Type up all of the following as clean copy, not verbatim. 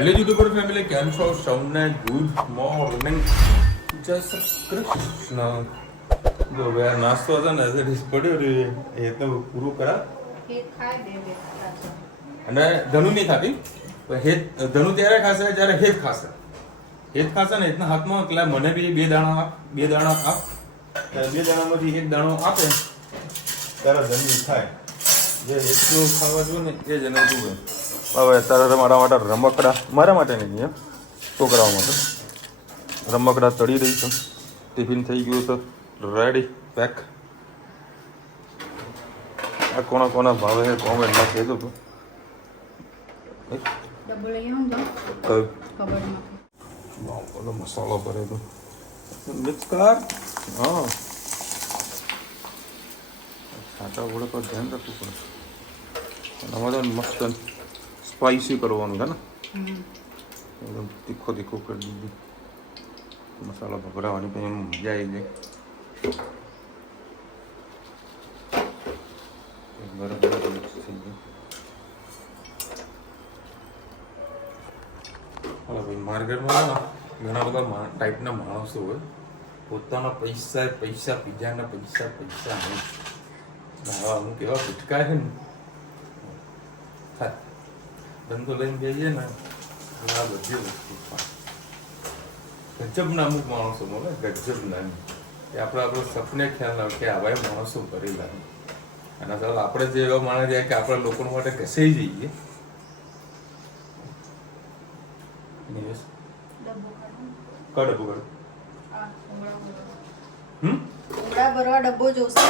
Hello YouTuber family, કેમ છો? સૌને ગુડ મોર્નિંગ, જય શ્રી કૃષ્ણ. જો હવે આ નાસ્તો છે ને હજી પડ્યો રહ્યો એ તો પૂરું કરા. અને ધનુ નહીં ખાતી, ધનુ ત્યારે ખાશે જ્યારે હેત ખાશે. હેત ખાશે ને એના હાથમાં એટલે મને બી બે દાણા આપ. બે દાણામાંથી એક દાણો આપે ત્યારે ધનુ ખાય. જે એટલું ખાવા જોઈએ ને એ જ એને જુએ. હવે અત્યારે મારા માટે રમકડા, મારા માટે નહીં, છોકરાઓ માટે રમકડા તળી રહી છે. ટિફિન થઈ ગયું છે રેડી પેક. આ કોના ભાવે છે કોમેન્ટમાં કહેજો તો. બધો મસાલો ભરે તો મિક્સ કર. હા, છાંટા વડે પર ધ્યાન રાખવું પડે. આમાં તો મસ્ત સ્પાઈસી કરવાનું છે ને, એકદમ તીખો કરી દીધું. મસાલા ભભરાવાની પણ એમ મજા આવી જાય. બરાબર મિક્સ થઈ ગયું. હા ભાઈ, માર્કેટમાં ઘણા બધા ટાઈપના માણસો હોય. પોતાના પૈસા બીજાના પૈસા નહીં. હા, અમુક એવા ભટકા છે ને, ધંધો લઈને જઈએ ને આ બધી વસ્તુ ગજબના અમુક માણસો મળે, ગજબના. એ આપણે સપને ખ્યાલ આવે કે આવા માણસો કરેલા. અને ચાલ આપણે જે એવા માણસ જાય કે આપણે લોકો માટે ઘસાઈ જઈએ. ડબ્બો જોશે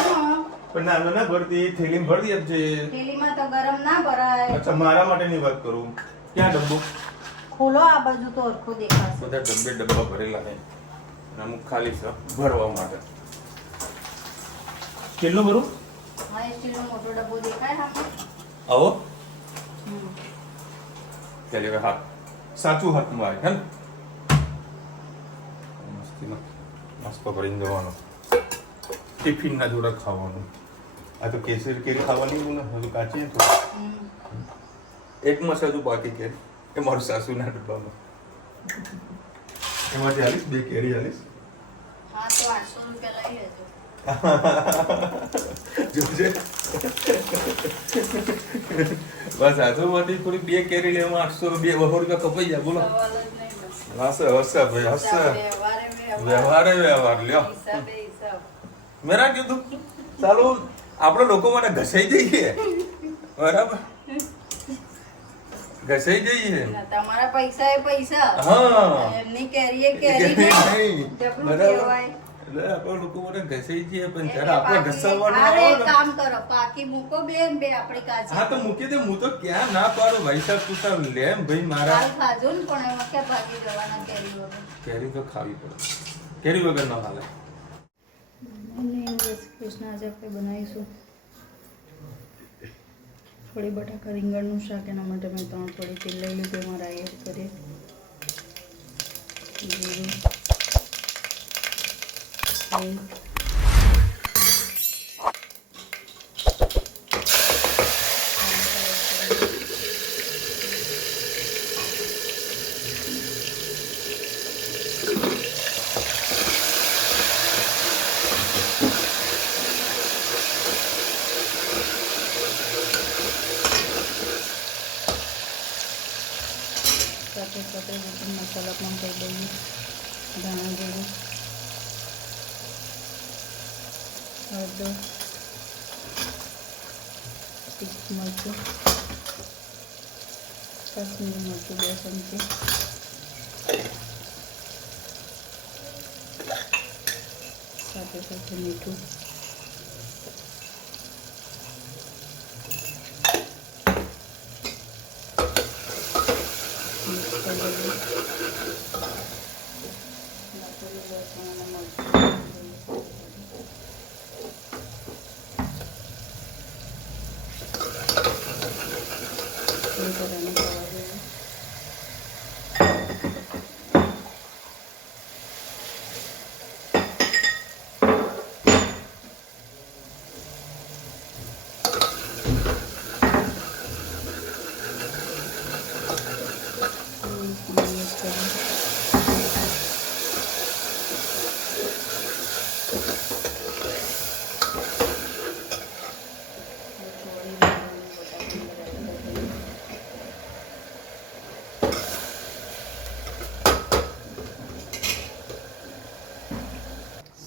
પણ ના ભરતી, થેલીમાં ભરી આપજે. થેલીમાં તો ગરમ ના ભરાય. અચ્છા, મારા માટેની વાત કરું. ક્યાં ડબ્બો ખોલો, આ બાજુ તો હરખો દેખાશે. બધા ડબ્બા ભરેલા છે, અમુક ખાલી છે ભરવા માટે. કેટલો ભરું? હા, એક કિલો મોટો ડબ્બો દેખાય. આવો ચાલે હાથ સાચું હાથમાં આવે હે ને. મસ્તીનો નાસ્તો કરીને જવાનો, ટિફિનના જોડે ખાવાનું. આ તો કેસર કેરી ખાવાની ને હજુ કાચી તો એક મસાજુ બાકી કેરી એ મારું સાસુના ડબ્બામાં. એમાંથી આલીશ, 2 કેરી આલીશ. હા, તો 800 રૂપિયા લઈ લેજો. જોજે બસ આજુમાંથી થોડી 2 કેરી લેવા 800 રૂપિયા કપાઈ જાય. બોલો હશે ભાઈ, હશે. વ્યવહારે વ્યવહાર લ્યો. મેરા કીધું ચાલો આપણે લોકો માટે ઘસાઈ જઈએ. બરાબર, ઘસાઈ જઈએ. તમારા પૈસા એ પૈસા. હા, એમની કેરી એ કેરી નહીં. બરાબર. એટલે આપણે લોકો માટે ઘસાઈ જઈએ, પણ જ્યારે આપણે ઘસાવાનું આવે ને, કામ કરો, પાકી મૂકો બે આપણી કાચી. હા તો મૂકી દે. હું તો ક્યાં ના પાડું ભાઈ સાહેબ. તું તાર લેમ ભાઈ મારા. કાલ ખાજો ને, પણ એમાં ક્યાં ભાગી જવાના કેરી વગર. કેરી તો ખાવી પડે, કેરી વગર ન હાલે. કૃષ્ણ આજે આપણે બનાવીશું થોડી બટાકા રીંગણનું શાક. એના માટે મેં 3 થોડી તેલ લઈ લીધું. એમાં રાઈ એડ કરીએ, જીરું, સાથે મસાલા પણ કરી દઈએ. ધાણા જીરું, હળદર, તીખું મરચું, કાશ્મીરી મરચું 2 ચમચી, સાથે મીઠું,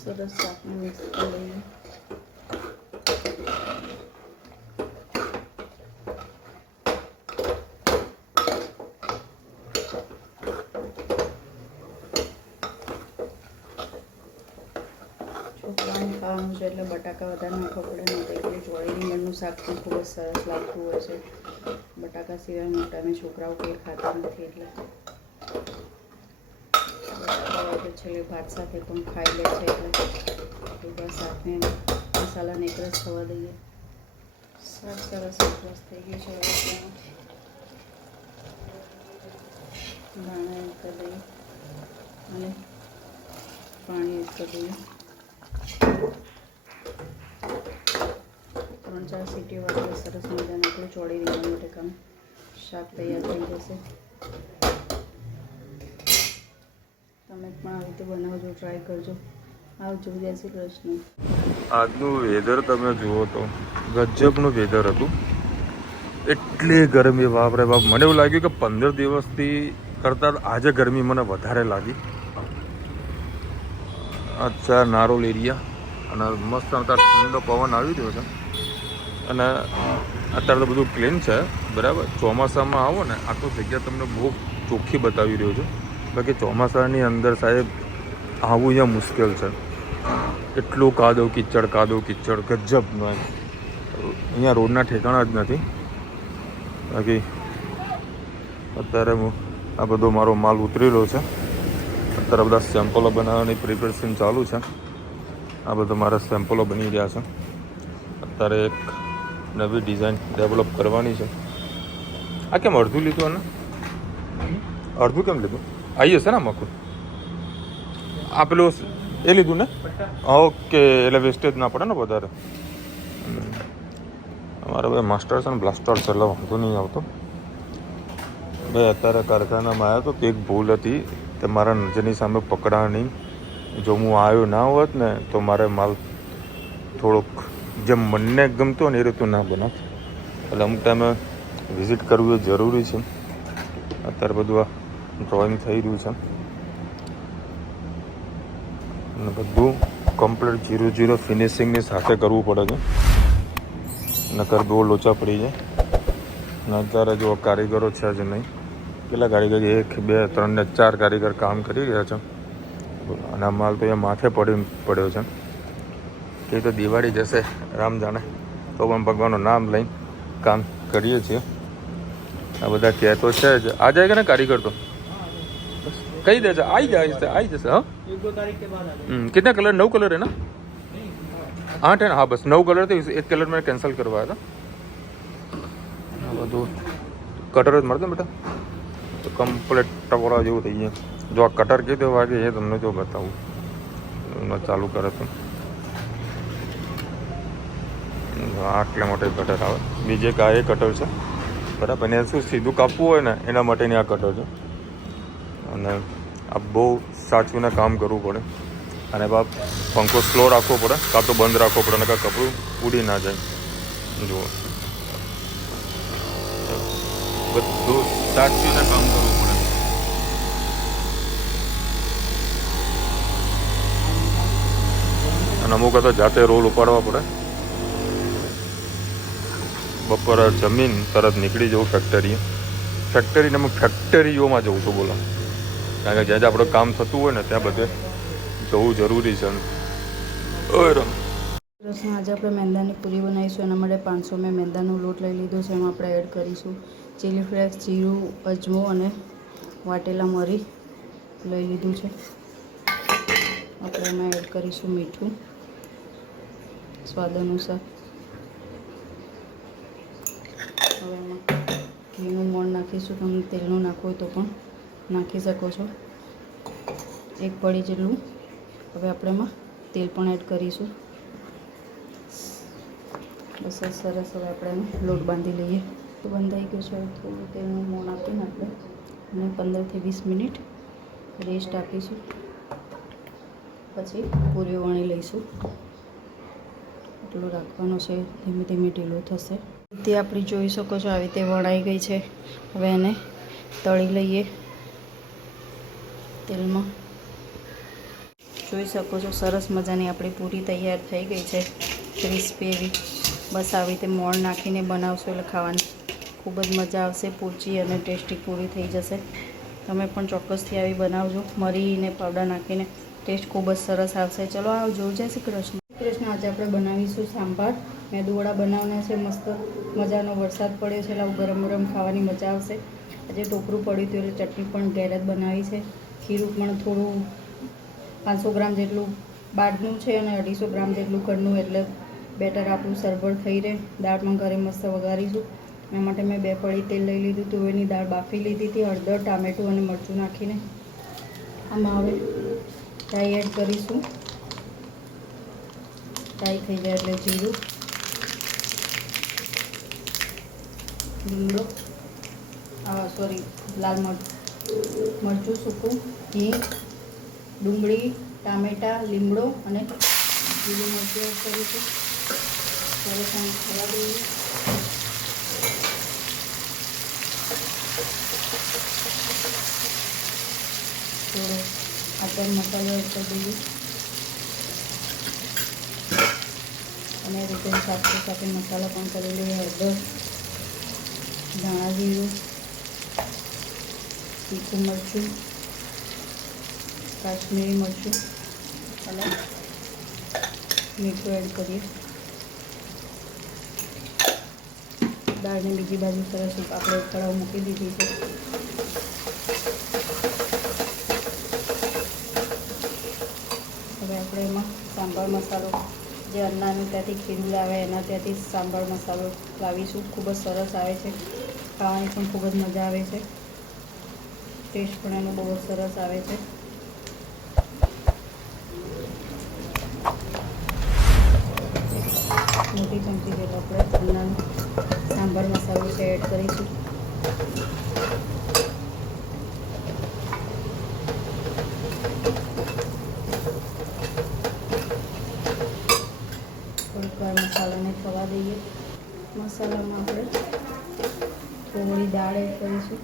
સરસ શાકને મિક્સ કરી લઈએ. છોકરાઓને ખાવાનું છે એટલે બટાકા વધારે નાખવા પડે ને તો એટલે ચોળી રીંગણનું શાક પણ ખૂબ જ સરસ લાગતું હોય છે. બટાકા સિવાય મોટા અને છોકરાઓ કંઈ ખાતા નથી એટલે બટાકા છેલ્લે ભાત સાથે પણ ખાઈ લે છે એટલે બધા શાકને મસાલાને એકરસ થવા દઈએ. શાક સરસ એકરસ થઈ ગયું છે. દાણા એડ કરી દઈએ અને પાણી એડ કરી દઈએ. 3-4 સીટીઓ વાગે સરસ મજાનું આપણું ચોળી રીંગણ બટાકાનું શાક તૈયાર થઈ જશે. તમે પણ આવી રીતે બનાવજો, ટ્રાય કરજો. આવજો. જય શ્રી કૃષ્ણ. આજનું વેધર તમે જુઓ તો ગજબનું વેધર હતું. એટલી ગરમી, બાપરે બાપ. મને એવું લાગ્યું કે 15 દિવસથી કરતાં આજે ગરમી મને વધારે લાગી. અચ્છા, નારોલ એરિયા અને મસ્ત અત્યારે ઠંડો પવન આવી રહ્યો છે અને અત્યારે તો બધું ક્લીન છે, બરાબર. ચોમાસામાં આવો ને આખું જગ્યા તમને બહુ ચોખ્ખી બતાવી રહ્યો છું. બાકી ચોમાસાની અંદર સાહેબ આવવું અહીંયા મુશ્કેલ છે. એટલું કાદવ કિચડ ગજબનો એમ. અહીંયા રોડના ઠેકાણા જ નથી. બાકી અત્યારે હું આ બધો મારો માલ ઉતરી રહ્યો છે. અત્યારે બધા સેમ્પલો બનાવવાની પ્રિપેરેશન ચાલુ છે. આ બધા મારા સેમ્પલો બની રહ્યા છે. અત્યારે એક નવી ડિઝાઇન ડેવલપ કરવાની છે. આ કેમ અડધું લીધું અને અડધું કેમ લીધું? આવી હશે ને આમાં આ પેલું એ લીધું ને? ઓકે, એટલે વેસ્ટેજ ના પડે ને વધારે. અમારે ભાઈ માસ્ટર છે ને બ્લાસ્ટર છે એટલે વાંધો નહીં આવતો. ભાઈ અત્યારે કારખાનામાં આવ્યો તો તે એક ભૂલ હતી તે મારા નજરની સામે પકડાણી. જો હું આવ્યો ના હોત ને તો મારે માલ થોડોક જેમ મનને ગમતો ને એ રીતું ના બનાત. એટલે અમુક ટાઈમે વિઝિટ કરવું એ જરૂરી છે. અત્યારે બધું આ ડ્રોઈંગ થઈ રહ્યું છે અને બધું કમ્પ્લીટ 0-0 ફિનિશિંગની સાથે કરવું પડે છે, નકર બહુ લોચા પડી જાય. અને અત્યારે જો કારીગરો છે જ નહીં. કેટલા કારીગર? 1, 2, 3 ને 4 કારીગર કામ કરી રહ્યા છે અને આ માલ તો અહીંયા માથે પડ્યો છે. કે તો દિવાળી જશે રામ જાણે, તો પણ ભગવાનનું નામ લઈને કામ કરીએ છીએ. આ બધા કહેતો છે જ. આ જાય કે ને કારીગર તો કહી દે છે આવી જશે. હા, 1-2 तारीख के बाद आ जाएगा। कितना कलर? 9 कलर है ना? 8 है ना? हाँ, बस 9 कलर थे. एक कलर मैंने कैंसिल करवाया था. બધું કટર જ મળતો બેટા તો કમ્પ્લીટ ટકોરા જેવું થઈ જાય. જો આ કટર કીધું વાગે એ તમને જો બતાવું ચાલુ કરે તો આટલા મોટે કટર આવે. બીજે એક આ એ કટર છે, બરાબર. એને શું સીધું કાપવું હોય ને એના માટેની આ કટર છે. અને આ બહુ સાચવીને કામ કરવું પડે. અને બાપ પંખો સ્લો રાખવો પડે, કાં તો બંધ રાખવો પડે, અને કાં કપડું ઉડી ના જાય. જુઓ, બધું સાચવીને કામ કરવું પડે. અને અમુક તો જાતે રોલ ઉપાડવા પડે. બપોરે જમીન તરત નીકળી જવું ફેક્ટરીને હું ફેક્ટરીઓમાં જઉં છું, બોલો. કારણ કે જ્યાં આપણું કામ થતું હોય ને ત્યાં બધે જવું જરૂરી છે. રસમાં આજે આપણે મેંદાની પૂરી બનાવીશું. એના માટે 500 મેં મેંદાનો લોટ લઈ લીધો છે. એમાં આપણે એડ કરીશું ચીલી ફ્લેક્સ, જીરું, અજમો અને વાટેલા મરી લઈ લીધું છે. આપણે એમાં એડ કરીશું મીઠું સ્વાદ અનુસાર. હવે એમાં ઘીનું મોણ નાખીશું. તમે તેલનું નાખવું હોય તો પણ નાખી શકો છો. 1 પડી જેટલું. હવે આપણે એમાં તેલ પણ એડ કરીશું. બસ સરસ. હવે આપણે એનો લોટ બાંધી લઈએ. તો બંધાઈ ગયો છે. થોડું તેલનું મોણ આપીને આપણે એને 15 થી 20 મિનિટ રેસ્ટ આપીશું. પછી પૂરીઓ વણી લઈશું. એટલું રાખવાનું છે, ધીમે ધીમે ઢીલું થશે. તે આપણી જોઈ શકો છો આવી રીતે વણાઈ ગઈ છે. હવે એને તળી લઈએ તેલમાં. જોઈ શકો છો સરસ મજાની આપણી પૂરી તૈયાર થઈ ગઈ છે, ક્રિસ્પી એવી. બસ આવી રીતે મોણ નાખીને બનાવશો એટલે ખાવાની ખૂબ જ મજા આવશે. પોચી અને ટેસ્ટી પૂરી થઈ જશે. તમે પણ ચોક્કસથી આવી બનાવજો. મરીને પાવડર નાખીને ટેસ્ટ ખૂબ જ સરસ આવશે. ચલો આવજો. જય શ્રી કૃષ્ણ. કૃષ્ણ. આજે આપણે બનાવીશું સાંભાર. મેદુવડા બનાવવાના છે. મસ્ત મજાનો વરસાદ પડ્યો છે એટલે આવું ગરમ ગરમ ખાવાની મજા આવશે. આજે ટોપરું પડ્યું હતું એટલે ચટણી પણ ઘેર જ બનાવી છે. ખીરું પણ થોડું 500 ગ્રામ જેટલું બહારનું છે અને 250 ગ્રામ જેટલું ઘરનું, એટલે બેટર આપણું સરભર થઈ રહે. દાળ પણ ઘરે મસ્ત વઘારીશું. એના માટે મેં 2 પડી તેલ લઈ લીધું. તુવેરની દાળ બાફી લીધી હતી, હળદર, ટામેટું અને મરચું નાખીને. આમાં હવે રાઈ એડ કરીશું. રાઈ થઈ જાય એટલે જીરું, લીમડો, લાલ મરચું સૂકું, ઘી, ડુંગળી, ટામેટાં, લીમડો અને લીલું મરચું એડ કરીશું. સરસ આમ ખવા દઈએ. થોડો આચાર મસાલો એડ કરી દઈએ અને રીતે સાથે સાથે મસાલા પણ કરી લઈએ. હળદર, ધાણા જીરું, તીખું મરચું, કાશ્મીરી મરચું અને મીઠું એડ કરીએ. દાળને બીજી બાજુ સરસ આપણે ઉકળવા મૂકી દીધી છે. હવે આપણે એમાં સાંભાર મસાલો, જે અન્નાનું ત્યાંથી ખીરું લાવે એના ત્યાંથી સાંભાર મસાલો લાવીશું. ખૂબ જ સરસ આવે છે, ખાવાની પણ ખૂબ જ મજા આવે છે. ટેસ્ટ પણ એનો બહુ જ સરસ આવે છે. મોટી ચમચી જેટલો આપણે અન્નાનો સાંભાર મસાલો છે એડ કરીશું. થોડીક વાર મસાલાને થવા દઈએ. મસાલામાં આપણે થોડી દાળ એડ કરીશું.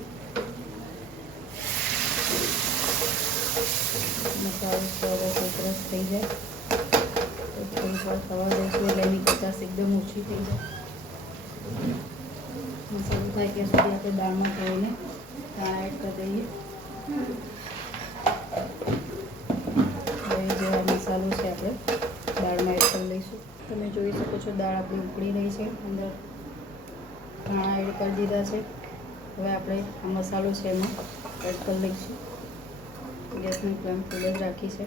મસાલો સરસ એકરસ થઈ જાય તો થોડીક વાર થવા દઈશું એટલે એની કચાશ એકદમ ઓછી થઈ જાય. મસાલો થાય ત્યાં સુધી આપણે દાળમાં ધોઈને દાણા એડ કરી દઈએ. હવે જેવા મસાલો છે આપણે દાળમાં એડ કરી લઈશું. તમે જોઈ શકો છો દાળ આપણી ઉકળી રહી છે. અંદર ધાણા એડ કરી દીધા છે. હવે આપણે આ મસાલો છે એમાં એડ કરી લઈશું. ગેસની ફ્લેમ ફૂલ જ રાખી છે.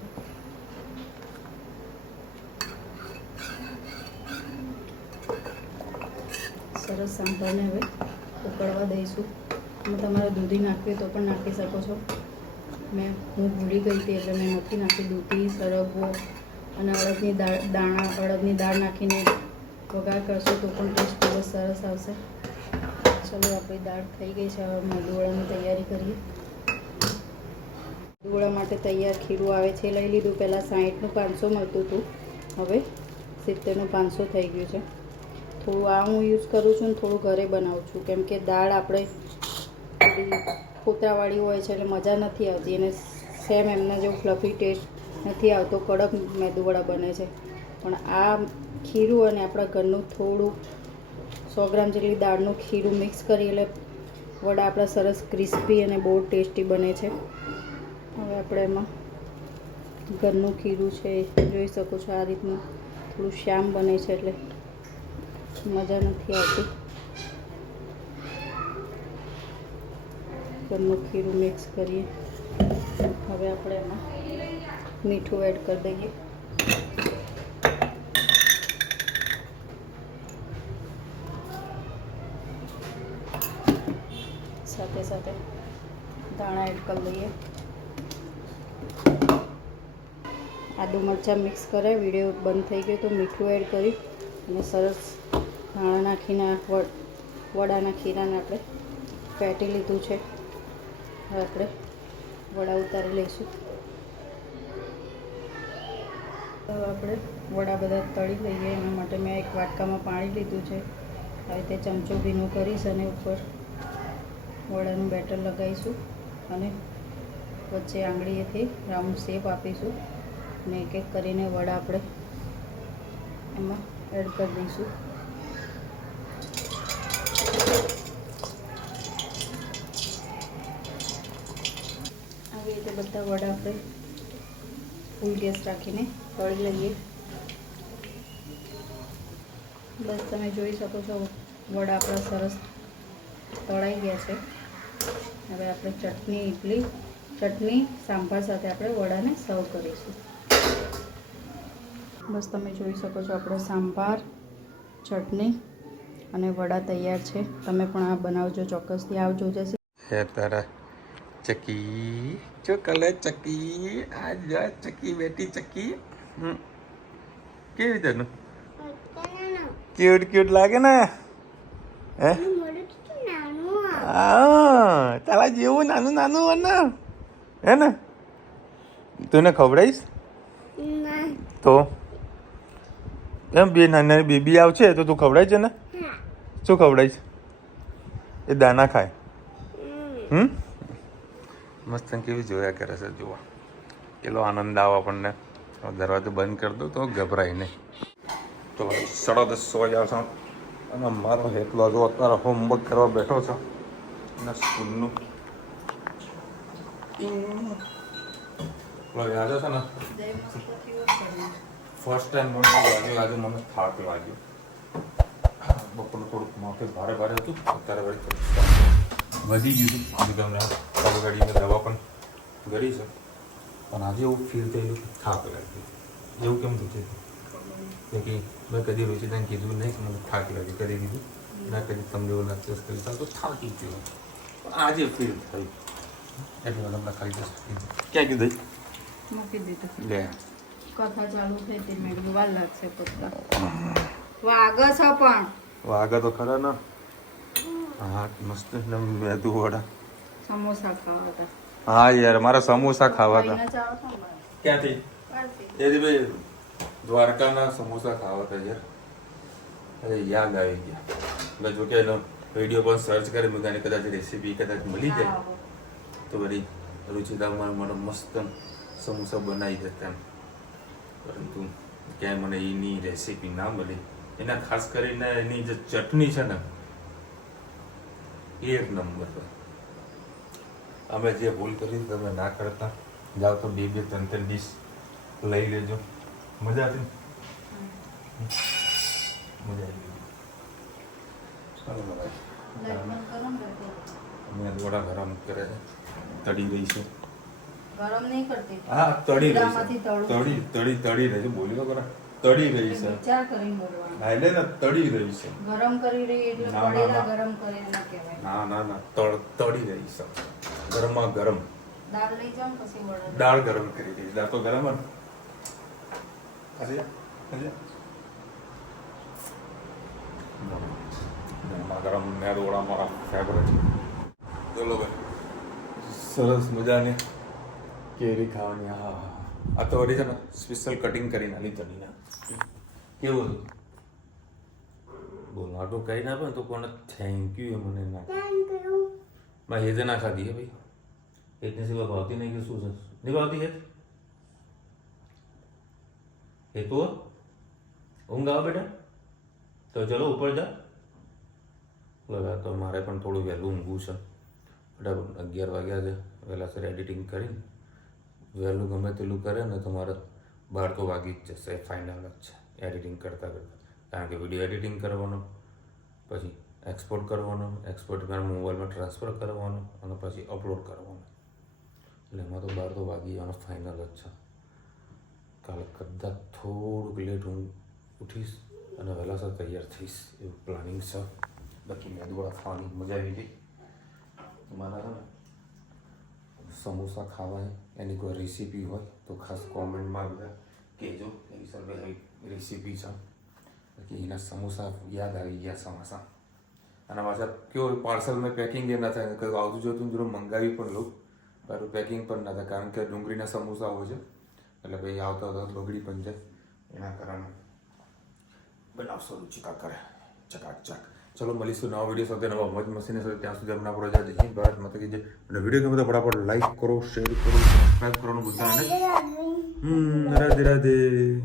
સરસ સાંભારને હવે ઉકળવા દઈશું. તમે તમારે દૂધી નાખવી તો પણ નાખી શકો છો. હું ભૂલી ગઈ હતી એટલે મેં નથી નાખી. દૂધી, સરગવો અને અડદની દાળ નાખીને વઘાર કરશો તો પણ ટેસ્ટ ખૂબ જ સરસ આવશે. ચલો આપણી દાળ થઈ ગઈ છે. હવે મેદુવડાની તૈયારી કરીએ. મેદુવડા માટે તૈયાર ખીરું આવે છે લઈ લીધું. પહેલાં 60નું 500 મળતું હતું, હવે 70નું 500 થઈ ગયું છે. થોડું આ હું યુઝ કરું છું ને થોડું ઘરે બનાવું છું, કેમ કે દાળ આપણે ફોતરાવાળી હોય છે એટલે મજા નથી આવતી અને સેમ એમના જેવું ફ્લફી ટેસ્ટ નથી આવતો. કડક મેદુવડા બને છે. પણ આ ખીરું અને આપણા ઘરનું થોડું 100 ગ્રામ જેટલી દાળનું ખીરું મિક્સ કરી એટલે વડા આપણા સરસ ક્રિસ્પી અને બહુ ટેસ્ટી બને છે. હવે આપણે એમાં ઘરનું ખીરું છે જોઈ શકો છો આ રીતનું થોડું શ્યામ બને છે એટલે મજા નથી આવતી. ઘરનું ખીરું મિક્સ કરીએ. હવે આપણે એમાં મીઠું એડ કરી દઈએ. સાથે સાથે ધાણા એડ કરી દઈએ. આદુ મરચાં મિક્સ કરે. વિડીયો બંધ થઈ ગયો તો મીઠું એડ કરી અને સરસ ધાણા નાખીને વડાના ખીરાને આપણે ફેટી લીધું છે. હવે આપણે વડા ઉતારી લઈશું. તો આપણે વડા બધા તળી લઈએ. એના માટે મેં એક વાટકામાં પાણી લીધું છે. આવી રીતે ચમચો ભીનો કરીશ અને ઉપર વડાનું બેટર લગાવીશું અને વચ્ચે આંગળીએથી રાઉન્ડ શેપ આપીશું. ને એક એક કરીને વડા આપણે એમાં એડ કરી દઈશું. આવી રીતે બધા વડા આપણે ફૂલ ગેસ રાખીને તળી લઈએ. બસ તમે જોઈ શકો છો વડા આપણા સરસ તળાઈ ગયા છે. હવે આપણે ચટણી સાંભાર સાથે આપણે વડાને સર્વ કરીશું. બસ તમે જોઈ શકો છો આપણો સાંભાર, ચટણી અને વડા તૈયાર છે. તમે પણ આ બનાવજો, ચોક્કસથી આવજો. જશે હે તારા ચકી ચોકલે ચકી આજ ચકી બેટી ચકી કેવી તને ક્યુટ લાગે ને? હે તારા જેવું નાનું હોય ને, હે ને? તું ખવડાવીશ તો એમ બે નાની બેબી આવશે તો તું ખવડાય છે ને? શું ખવડાવીશ? એ દાના ખાય. મસ્ત કેવી જોયા કરે છે, જોવા કેટલો આનંદ આવે આપણને. દરવાજો બંધ કરી દો તો ગભરાય નહીં. તો 10:30 વાગ્યા છે અને મારો હેતલો જો અત્યારે હોમવર્ક કરવા બેઠો છો અને સ્કૂલનું યાદ છે ને, ફર્સ્ટ ટાઈમ મને લાગ્યું આજે મને થાક લાગ્યો. બપોરનું થોડુંક માથે ભારે હતું, અત્યારે વધી ગયું હતું. ગાડીમાં દવા પણ ગળી છે, પણ આજે એવું ફીલ થયેલું કે થાક લાગ્યો. એવું કેમ થયું? કે મેં કદી રુચિતાને કીધું નહીં કે મને થાક લાગે, કદી કીધું ના, કદી તમને એવું લાગતું કરતા તો થાકી ગયો. પણ આજે ફીલ થયું એટલે મને ખાલી જશે. ક્યાં કીધું? મૂકી દીધું. લે કથા ચાલુ થઈ હતી, મેં કીધું વાર લાગશે પત્તા. વાગે છે પણ વાગે તો ખરા ને. હા મસ્ત મેદુ વડા સમોસા ખાવા હતા. હા યાર, મારા સમોસા ખાવા હતા. ક્યાંથી? એથી ભાઈ દ્વારકાના સમોસા ખાવા હતા યાર. અરે યાદ આવી ગયા. મેં જો કે એનો વિડીયો પણ સર્ચ કરી મૂક્યા, કદાચ રેસીપી કદાચ મળી જાય તો બધી રુચિતામાં મને મસ્ત સમોસા બનાવી દેતા એમ. પરંતુ ક્યાંય મને એની રેસીપી ના મળી. એના ખાસ કરીને એની જે ચટણી છે ને, એક નંબર. અમે જે ભૂલ કરી તમે ના કરતા જાઓ તો 2-3 ડીશ લઈ લેજો. મજા હતી? મજા આવી. અમે વડા ગરમ કરે છે, તળી રહી છે. ગરમ નહીં કરતી. હા તળી રહી છે, તળી રહી છે. બોલી તો ખરા, તળી રહી છે. વિચાર કરીને બોલવાનું. હા એટલે ને તળી રહી છે. ગરમ કરી રહી એટલે ના, ના, પડેલા ના. ગરમ કરીને ના કહેવાય. ના તળી રહી છે. ગરમમાં ગરમ દાળ લઈ જાઓ ને પછી વડા. દાળ ગરમ કરી રહી. દાળ તો ગરમ જ. ગરમ મેદોડા મારા ફેવરેટ. ચલો ભાઈ, સરસ મજાની કેરી ખાવાની. હા આ તો વળી છે ને સ્પેશિયલ કટિંગ કરીને આલી ચડીને. કેવું હતું? બોલ આટલું કહી ના પણ તો કોને થેન્ક યુ એ મને ના ભાઈ. હેજે ના ખાધી હે ભાઈ. હેજને સિવાય ભાવતી નહીં કે શું છે? નહીં ભાવતી હેજ? એ તો ઊંઘ આવે બેટા? તો ચલો ઉપર જા. લગા તો મારે પણ થોડું વહેલું ઊંઘવું છે. બરાબર 11 વાગ્યા છે. વહેલાસર એડિટિંગ કરીને વહેલું ગમે તેલું કરે ને તો મારે 12 તો વાગી જ જશે. ફાઇનલ જ છે એડિટિંગ કરતાં. કારણ કે વિડીયો એડિટિંગ કરવાનો, પછી એક્સપોર્ટ કરવાનો, એક્સપોર્ટ કરીને મોબાઈલમાં ટ્રાન્સફર કરવાનો અને પછી અપલોડ કરવાનો. એટલે એમાં તો 12 તો વાગી જવાનો ફાઇનલ જ છે. કાલે કદાચ થોડુંક લેટ હું ઉઠીશ અને વહેલાસર તૈયાર થઈશ એવું પ્લાનિંગ છે. બાકી મેદુવડા ખાવાની મજા આવી ગઈ. મારા છે ને સમોસા ખાવા એની કોઈ રેસીપી હોય તો ખાસ કોમેન્ટમાં બધા કહેજો. એની સર્વે રેસીપી છે. બાકી એના સમોસા યાદ આવી ગયા સમોસા. અને પાછા કેવું પાર્સલ મેં પેકિંગ એ ના થાય, કંઈક આવતું જોતું જરૂર મંગાવી પણ લઉં, પણ પેકિંગ પણ ના થાય કારણ કે ડુંગળીના સમોસા હોય છે એટલે ભાઈ આવતા આવતા બગડી પણ જાય. એના કારણે બનાવશો રુચિકા કરે ચકાચક. ચલો મળીશું નવા વિડીયો સાથે, નવા મોજ મસ્તીને સાથે. ત્યાં સુધી અમને આપણો જય હિન્દ ભારત માતા કી જય. અને વિડીયો ગમે તો ફટાફટ લાઈક કરો, શેર કરો, સબસ્ક્રાઈબ કરવાનું ભૂલતા નહીં. રાધે રાધે.